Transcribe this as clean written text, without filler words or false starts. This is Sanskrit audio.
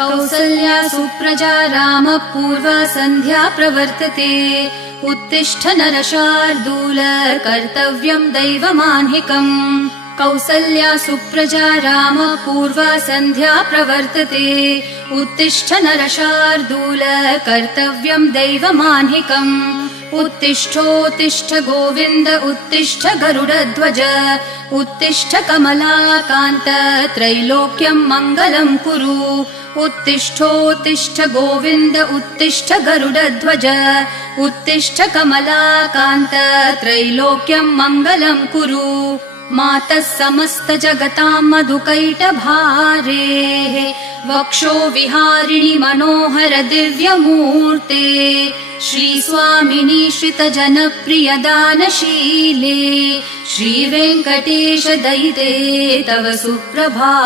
कौसल्या सुप्रजा रामः पूर्वा सन्ध्या प्रवर्तते उत्तिष्ठ नरशार्दूल कर्तव्यं दैवमान्हिकम् कौसल्या सुप्रजा रामः पूर्वा सन्ध्या प्रवर्तते उत्तिष्ठ नरशार्दूल कर्तव्यं दैवमान्हिकम् उत्तिष्ठोत्तिष्ठ गोविन्द उत्तिष्ठ गरुडध्वज उत्तिष्ठ कमलाकान्त त्रैलोक्यं मङ्गलं कुरु उत्तिष्ठोत्तिष्ठ गोविन्द उत्तिष्ठ गरुडध्वज उत्तिष्ठ कमलाकान्त त्रैलोक्यं मङ्गलं कुरु मातः समस्त जगतां मधुकैटभारेः वक्षो विहारिणि मनोहर दिव्यमूर्ते श्रीस्वामिनि श्रितजनप्रिय दानशीले श्रीवेङ्कटेश दयिते तव सुप्रभातम्।